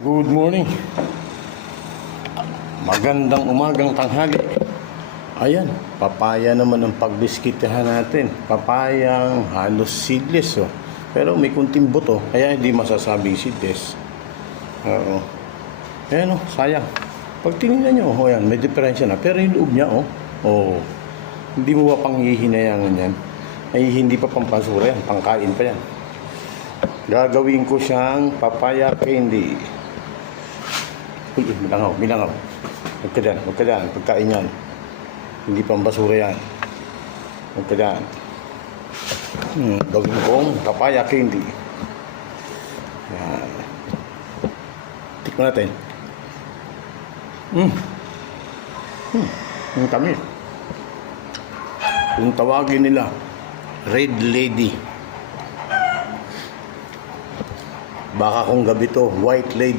Good morning. Magandang umagang tanghali. Ayan, papaya naman ang pagbiskitahan natin. Papayang halos seedless, oh. Pero may kunting buto, kaya hindi masasabing seedless. Oo. Ayan, oh, sayang. Pag tinignan nyo, oh, ayan, may diferensya na. Pero yung loob niya, oh, oh, hindi mo ba panghihinayangan yan? Ay, hindi pa pampasura yan, pangkain pa yan. Gagawin ko siyang papaya candy. Uy, bilangaw. Huwag ka dyan, pagkain yan. Hindi pang basura yan. Huwag ka dyan. Gawin kong papaya candy. Yan. Tikman natin. Ang tamis. Kung tawagin nila, Red Lady. Baka kung gabi to, White Lady.